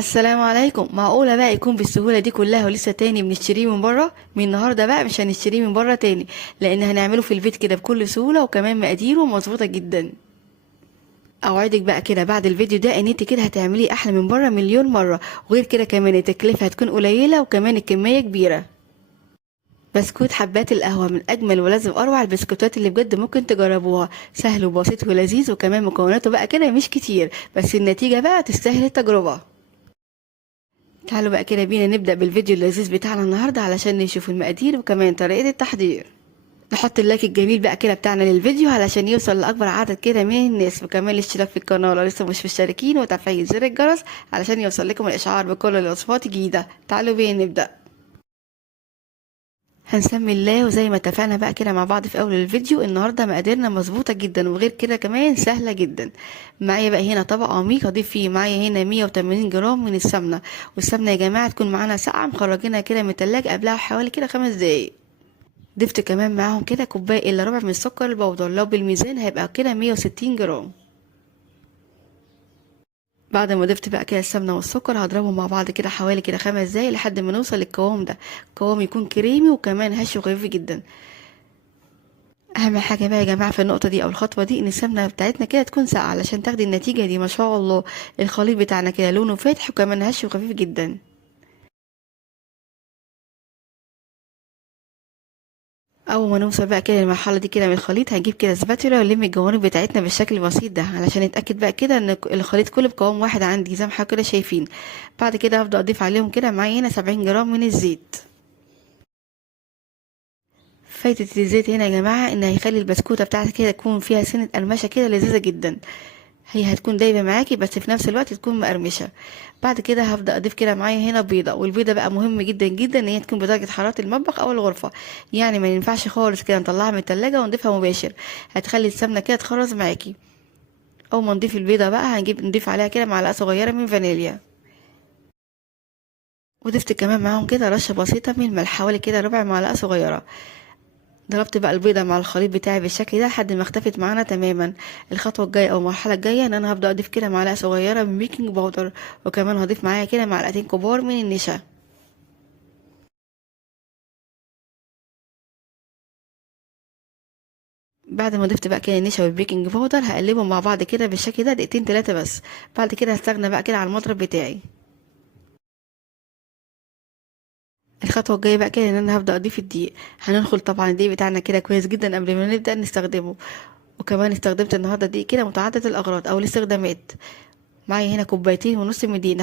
السلام عليكم. معقولة بقى يكون بالسهولة دي كلها ولسه تاني بنشتريه من بره؟ من النهاردة بقى مش هنشتريه من بره تاني، لان هنعمله في البيت كده بكل سهولة، وكمان مقاديره مظبوطة جدا. اوعدك بقى كده بعد الفيديو ده ان انت كده هتعمليه احلى من بره مليون مرة، وغير كده كمان التكلفة هتكون قليلة وكمان الكمية كبيرة. بسكوت حبات القهوة من اجمل ولازم اروع البسكوتات اللي بجد ممكن تجربوها. سهل وبسيط ولذيذ، وكمان مكوناته بقى كده مش كتير، بس النتيجة بقى تستاهل التجربة. تعالوا بقى كده بينا نبدأ بالفيديو اللذيذ بتاعنا النهاردة علشان نشوف المقادير وكمان طريقة التحضير. نحط اللايك الجميل بقى كده بتاعنا للفيديو علشان يوصل لأكبر عدد كده من الناس، وكمان الاشتراك في القناة لو لسه مش مشتركين، وتفعيل زر الجرس علشان يوصل لكم الإشعار بكل الوصفات الجديدة. تعالوا بينا نبدأ. هنسمي الله، وزي ما اتفقنا بقى كده مع بعض في اول الفيديو، النهارده مقاديرنا مظبوطه جدا وغير كده كمان سهله جدا. معايا بقى هنا طبق عميق هضيف فيه معايا هنا 180 جرام من السمنه، والسمنه يا جماعه تكون معانا ساقعه مخرجينها كده من التلاجة قبلها حوالي كده 5 دقايق. ضفت كمان معاهم كده كوبايه الا ربع من السكر البودر، لو بالميزان هيبقى كده 160 جرام. بعد ما ضفت بقى كده السمنه والسكر هضربهم مع بعض كده حوالي كده 5 دقايق لحد ما نوصل للقوام ده. القوام يكون كريمي وكمان هش وخفيف جدا. اهم حاجه بقى يا جماعه في النقطه دي او الخطوه دي ان السمنه بتاعتنا كده تكون ساقعه علشان تاخدي النتيجه دي. ما شاء الله الخليط بتاعنا كده لونه فاتح وكمان هش وخفيف جدا. اول ما نوصل بقى كده للمرحله دي كده من الخليط، هنجيب كده سباتولا ونلم الجوانب بتاعتنا بالشكل البسيط ده علشان نتاكد بقى كده ان الخليط كله بقوام واحد عندي زي ما حضرتك كده شايفين. بعد كده هبدا اضيف عليهم كده معايا هنا 70 جرام من الزيت. فايدة الزيت هنا يا جماعة ان هيخلي البسكوتة بتاعتك كده تكون فيها سنة قرمشة كده لذيذة جدا. هي هتكون دايبة معاكي بس في نفس الوقت تكون مقرمشة. بعد كده هبدأ اضيف كده معايا هنا بيضة، والبيضة بقى مهم جدا جدا ان هي تكون بدرجة حرارة المطبخ او الغرفة. يعني ما ينفعش خالص كده نطلعها من التلاجة ونضيفها مباشر، هتخلي السمنة كده تخرز معاكي. اول ما نضيف البيضة بقى هنجيب نضيف عليها كده معلقة صغيرة من فانيليا، وضفت كمان معاهم كده رشة بسيطة من الملح حوالي كده ربع معلقة صغيرة. ضربت بقى البيضة مع الخليط بتاعي بالشكل ده لحد ما اختفت معانا تماما. الخطوة الجاية او المرحلة الجاية ان انا هبدأ اضيف كده معلقة صغيرة من بيكنج باودر، وكمان هضيف معايا كده معلقتين كبار من النشا. بعد ما ضفت بقى كده النشا والبيكنج باودر هقلبهم مع بعض كده بالشكل ده دقيقتين 3 بس. بعد كده هستغنى بقى كده عن المضرب بتاعي. الخطوة الجاية بقى كده ان انا هبدأ اضيف الدقيق. هننخل طبعا الدقيق بتاعنا كده كويس جدا قبل ما نبدأ نستخدمه، وكمان استخدمت النهارده دقيق كده متعدد الاغراض او الاستخدامات. معايا هنا كوبايتين ونص من الدقيق.